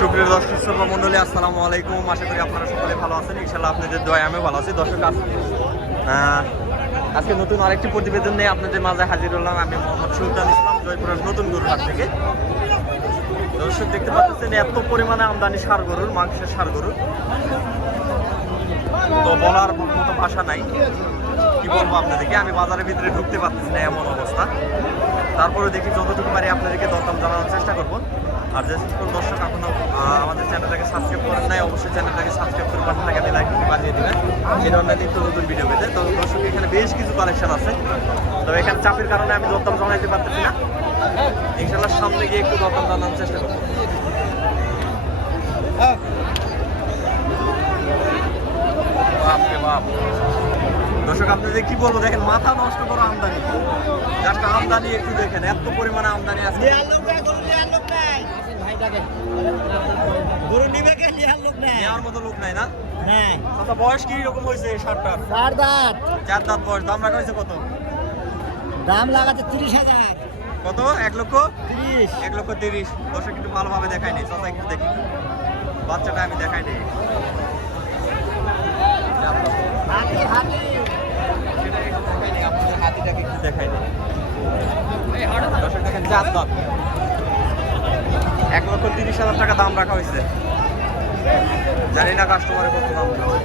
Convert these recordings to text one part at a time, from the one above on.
সুপ্রিয় দর্শক শ্রোতা মণ্ডলী, আসসালামু আলাইকুম। আশা করি আপনারা সকলে ভালো আছেন। ইনশাআল্লাহ আপনাদের দোয়ায় আমি ভালো আছি। দর্শক, আজকে নতুন আরেকটি প্রতিবেদন নিয়ে আপনাদের মাঝে হাজির হলাম। আমি মোহাম্মদ সুলতান ইসলাম, জয়পুরের নতুন গরুহাট থেকে। দর্শক, দেখতে পাচ্ছেন এত পরিমাণে আমদানি ষাঁড় গরুর, মাংসের ষাঁড় গরুর, তো বলার মতো ভাষা নাই। কি বলবো আপনাদেরকে, আমি বাজারের ভিতরে ঢুকতে পারতেছি না, এমন অবস্থা। তারপরে দেখি যতটুকু পারি আপনাদেরকে দরদাম জানানোর চেষ্টা করবো। আর যে সকল দর্শক এখনো আমাদের চ্যানেলটাকে সাবস্ক্রাইব করেন নাই, অবশ্যই চ্যানেলটাকে সাবস্ক্রাইব করে পাশে থাকা লাইক বাজিয়ে দেবেন এই ধরনের নিত্য নতুন ভিডিও পেতে। তো দর্শক, এখানে বেশ কিছু কালেকশন আছে, তবে এখানে চাপের কারণে আমি দরদাম জানাইতে পারতেছি না। ইনশাআল্লাহ সামনে গিয়ে একটু দরদাম জানানোর চেষ্টা করবো। দর্শক, আপনাদের কি বলবো, দেখেন মাথা নষ্ট করা আমদানি। জাস্ট আমদানি একটু দেখেন, এত পরিমাণে আমদানি আছে। নেওয়ার মতো লোক নাই না? আচ্ছা, বয়স কি রকম হয়েছে ষাঁড়টার? 4 দাঁত। 4 দাঁত বয়স। দাম রাখা হয়েছে কত? দাম লাগাতে 30,000। কত? 1,30,000। 1,30,000। দর্শক, একটু ভালোভাবে দেখাই নেই। চাচা একটু দেখি, বাচ্চাটা আমি দেখাই নেই। হাতিটাকে একটু দেখাই নেই। দর্শক, দেখেন 4 দাঁত, 1,30,000 টাকা দাম রাখা হয়েছে। জানি না কাস্টমারের কত দাম হবে।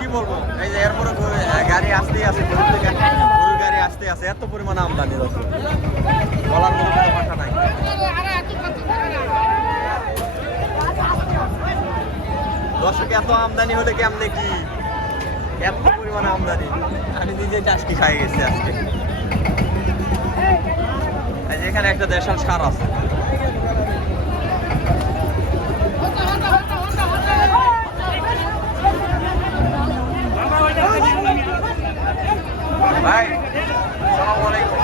কি বলবো, এই যে এরপরে গাড়ি আসতেই আছে, গরুর গাড়ি আসতে আছে, এত পরিমাণে আমদানি। দর্শক, বলার মতো কোনো ভাষা নাই। দর্শক, এত আমদানি হলে কেমনে কি, এত পরিমাণে আমদানি, আমি নিজে টাস্কি খাই গেছি আজকে। এখানে একটা দেশাল ষাঁড় আছে। ভাই, আসসালামু আলাইকুম।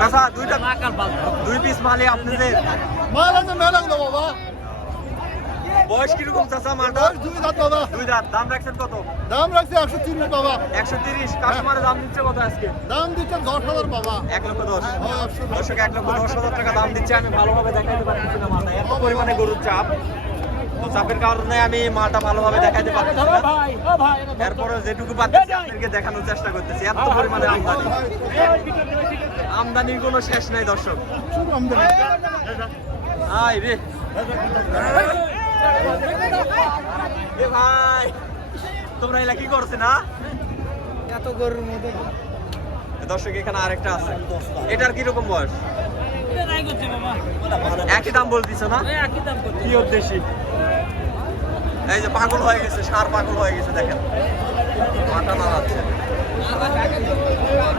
চাচা, 2 পিস মালে আপনাদের মাল আছে মেলা গুলো বাবা। বয়স কিরকম চাচা মালটা? 2 দাঁত বাবা। 2 দাঁত। দাম রাখছেন কত? দাম রাখছে 130 বাবা। 130। কাস্টমারে দাম দিচ্ছে কত আজকে? দাম দিচ্ছেন 10,000 বাবা। 1,10,000। দর্শক, 1,10,000 টাকা দাম দিচ্ছে। আমি ভালোভাবে দেখাইতে পারতেছি না মালটা, এত পরিমাণে গরুর চাপ। তো চাপের কারণে আমি মালটা ভালোভাবে দেখাইতে পারতেছি না। এরপরে যেটুকু পাচ্ছি আপনাদেরকে দেখানোর চেষ্টা করতেছি। এত পরিমাণে আমদানি, আমদানির কোনো শেষ নাই দর্শক। আয় রে ভাই, তোমরা এলা কি করছে না? এত গরুর মধ্যে দর্শক, এখানে আরেকটা আছে। এটার কিরকম বয়স? একই দাম বলতিস না? কি উদ্দেশ্যে? এই যে পাগল হয়ে গেছে, ষাঁড় পাগল হয়ে গেছে, দেখেন মাথা নাড়াচ্ছে।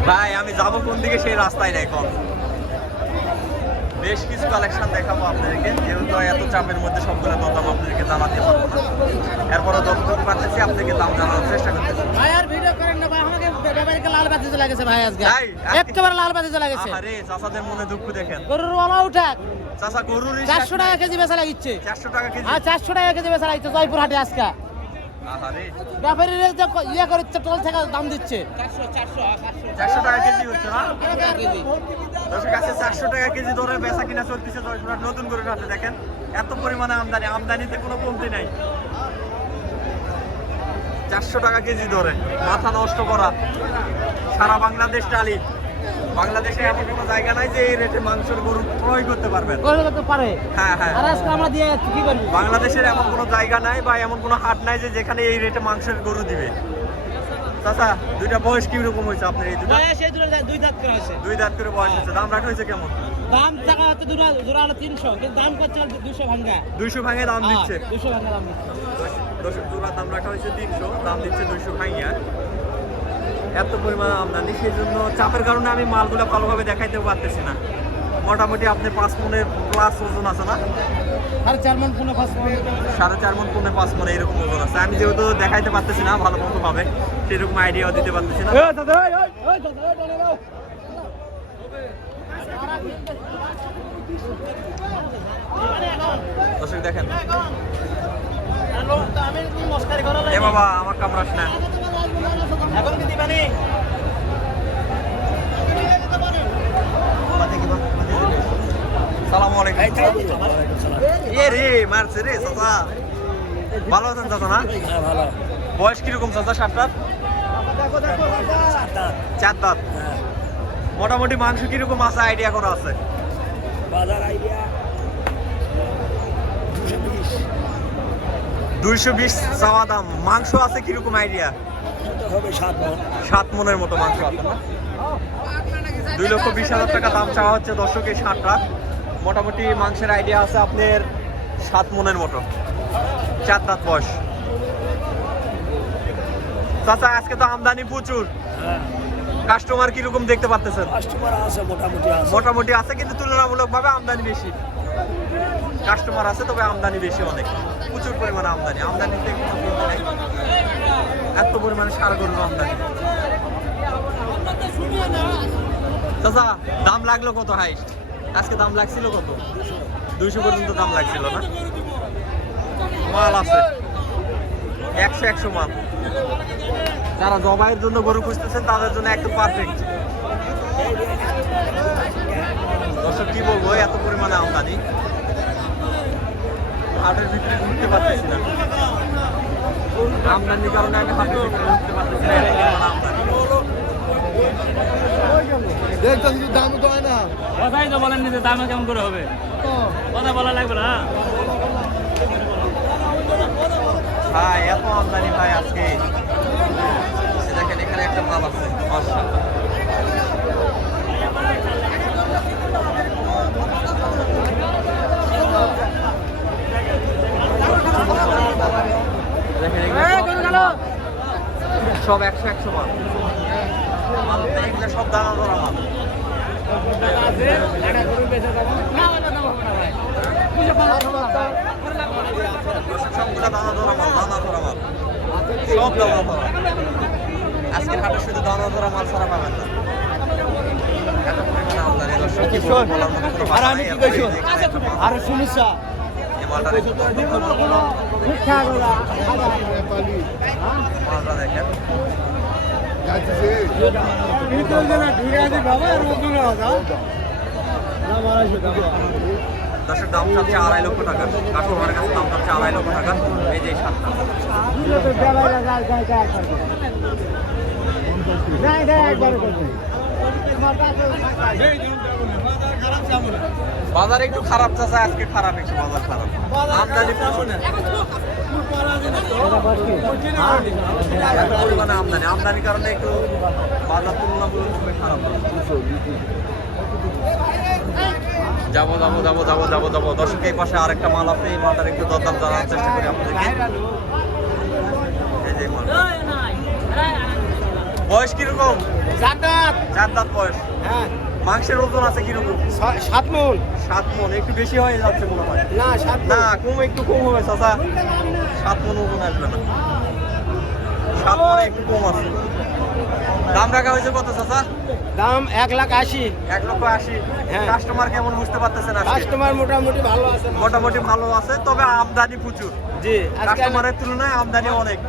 ভাই, আমি যাবো কোন দিকে সেই রাস্তায় নাই। কম বেশ কিছু কালেকশন দেখাবো আপনাদেরকে, যেহেতু এত চাপের মধ্যে সবগুলো দাম আপনাদেরকে জানাতে পারবো না। এরপরে যতটুকু পারতেছি আপনাদেরকে দাম জানানোর চেষ্টা করতেছি। ভাই, আর ভিডিও করেন না ভাই, আমাকে ব্যাপারীকে লাল বাতি জ্বলা গেছে ভাই আজকে। একেবারে লাল বাতি জ্বলা গেছে। আরে চাচাদের মনে দুঃখ দেখেন। গরুর ওলা উঠাক। চাচা, গরুর 400 টাকা কেজি বেচা লাগিচ্ছে। 400 টাকা কেজি? হ্যাঁ, 400 টাকা কেজি বেচা লাগিচ্ছে জয়পুর হাটে আজকে। আরে ব্যাপারীর যে ইয়ে করছে, টোল থেকে দাম দিচ্ছে 400 টাকা কেজি হচ্ছে না? দর্শক, কাছে 400 টাকা কেজি ধরে বেচা কিনা চলতেছে জয়পুরহাট নতুন করে হাটে। দেখেন এত পরিমাণে আমদানি, আমদানিতে কোনো কমতি নাই। 400 টাকা কেজি ধরে মাথা নষ্ট করা। সারা বাংলাদেশ টালি। বাংলাদেশে এমন কোনো জায়গা নাই যে এই রেটে মাংসের গরু ক্রয় করতে পারবেন। হ্যাঁ হ্যাঁ, আর আজকে আমরা দিয়ে যাচ্ছি, কি করব? বাংলাদেশের এমন কোনো জায়গা নাই বা এমন কোনো হাট নাই যে যেখানে এই রেটে মাংসের গরু দিবে। চাচা, দুইটা বয়স কি রকম হয়েছে আপনার? এই দুটো বয়স এই 2 দাঁত করে হয়েছে। 2 দাঁত করে বয়স হয়েছে। দাম রাখা হয়েছে কেমন? দাম টাকা হচ্ছে জোড়া হলো 300, কিন্তু দাম করছে 200 ভাঙা। 200 ভাঙে দাম দিচ্ছে। 200 ভাঙা দাম দিচ্ছে। দর্শক, জোড়া দাম রাখা হয়েছে 300, দাম দিচ্ছে 200 ভাঙিয়া। এত পরিমাণে আমদানি, সেই জন্য চাপের কারণে আমি মালগুলো ভালোভাবে দেখাইতেও পারতেছি না। মোটামুটি আপনি 5 মনের প্লাস ওজন আছে না? 4.5 মন পুনে 5 মন, 4.5 মন পুনে 5 মন এরকম ওজন আছে। আমি যেহেতু দেখাইতে পারতেছি না ভালো মতো ভাবে, সেরকম আইডিয়াও দিতে পারতেছি না। দর্শক দেখেন এ বাবা আমার কামড়াস না সালামু আলাইকুম এ রে মারছে রে চাচা ভালো আছেন চাচা না বয়স কিরকম চাচা সাতটার চার দাঁত মোটামুটি মাংস কিরকম আছে আইডিয়া করা আছে বাজার আইডিয়া 220 চাওয়া দাম মাংস আছে কিরকম আইডিয়া হবে 7 মনের মতো মাংস আছে না 2,20,000 টাকা দাম চাওয়া হচ্ছে দর্শক এই ষাটটা মোটামুটি মাংসের আইডিয়া আছে আপনার 7 মনের মতো 4 দাঁত বয়স চাচা আজকে তো আমদানি প্রচুর কাস্টমার কিরকম দেখতে পাচ্ছেন কাস্টমার আছে মোটামুটি আছে কিন্তু তুলনামূলকভাবে আমদানি বেশি কাস্টমার আছে তবে আমদানি বেশি অনেক প্রচুর পরিমাণে আমদানিতে কোনো কমতি নাই এত পরিমাণে সার গরুর আমদানি চাচা দাম লাগলো কত হাইস্ট আজকে দাম লাগছিল কত 200 পর্যন্ত দাম লাগছিল না মাল আছে 100 মাল যারা জবাইয়ের জন্য গরু খুঁজতেছেন তাদের জন্য একদম পারফেক্ট দর্শক কি বলবো এত পরিমাণে আমদানি হাটের ভিতরে ঢুকতে পারতেছি না আমদানির কারণে আমি হাটের ভিতরে ঢুকতে পারতেছি না এত পরিমাণে আমদানি দাম তো হয় না কথাই তো বলেন নিতে দামে কেমন করে হবে কথা বলা লাগবে না ভাই এত আমদানি ভাই আজকে দেখেন এখানে একটা মাল আছে মাশাআল্লাহ দেখেন সব 100 মাল এগুলো সব দানা ধরা মাল সবগুলো দানা ধরা মাল সব দানা ধরা আজকের হাটে শুধু দানা ধরা মাল ছাড়া পাবেন না এত পরিমাণে আমদানি দর্শক কি বলবো বলার মতো কোনো ভাষা নাই আর সমস্যা এই মালটা একটু মালটা দেখেন দর্শক দাম চাচ্ছে 2.5 লক্ষ টাকা কাস্টমারের কাছে দাম চাচ্ছে 2.5 লক্ষ টাকা এই যে সাতটা বাজার একটু খারাপ চাচা আজকে খারাপ একটু বাজার খারাপ আমদানি প্রচুর পরিমাণে আমদানির কারণে একটু বাজার তুলনামূলকভাবে খারাপ যাবো দর্শক এই পাশে আরেকটা মাল আছে এই মালটার একটু দরদাম জানার চেষ্টা করি আপনাদেরকে এই যে মালটা বয়স কিরকম 4 দাঁত বয়স মাংসের ওজন আছে কিরকম 7 মন একটু বেশি হয়ে যাচ্ছে মনে হয় না একটু কম হবে চাচা 7 মন ওজন আসবে না 7 মনে একটু কম আছে দাম রাখা হয়েছে কত চাচা দাম 1,80,000 1,80,000 হ্যাঁ। কাস্টমার কেমন বুঝতে পারতেছেন কাস্টমার মোটামুটি ভালো আছে তবে আমদানি প্রচুর জি কাস্টমারের তুলনায় আমদানি অনেক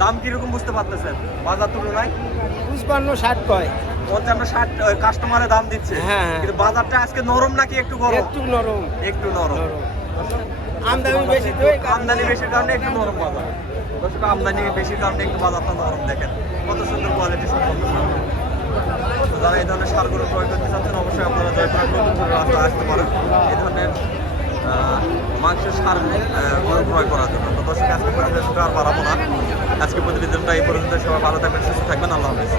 দাম কিরকম বুঝতে পারতেছেন বাজার তুলনায় 55-60 কয় 55-60 কাস্টমারে দাম দিচ্ছে হ্যাঁ। কিন্তু বাজারটা আজকে নরম নাকি একটু গরম একটু নরম আমদানি বেশি তো আমদানি বেশির কারণে একটু নরম বাজার দর্শক আমদানি বেশির কারণে একটু বাজারটা নরম দেখেন কত সুন্দর কোয়ালিটি সম্পন্ন সার তো যারা এই ধরনের সারগুলো ক্রয় করতে চাচ্ছেন অবশ্যই আপনারা জয়পুর রাস্তা আসতে পারেন এই ধরনের মাংসের সার গরু ক্রয় করার জন্য তো দর্শক আজকে প্রতিবেদনটা আর বাড়াবো না আজকে প্রতিবেদনটা এই পর্যন্ত সবাই ভালো থাকবেন সুস্থ থাকবেন আল্লাহ হাফেজ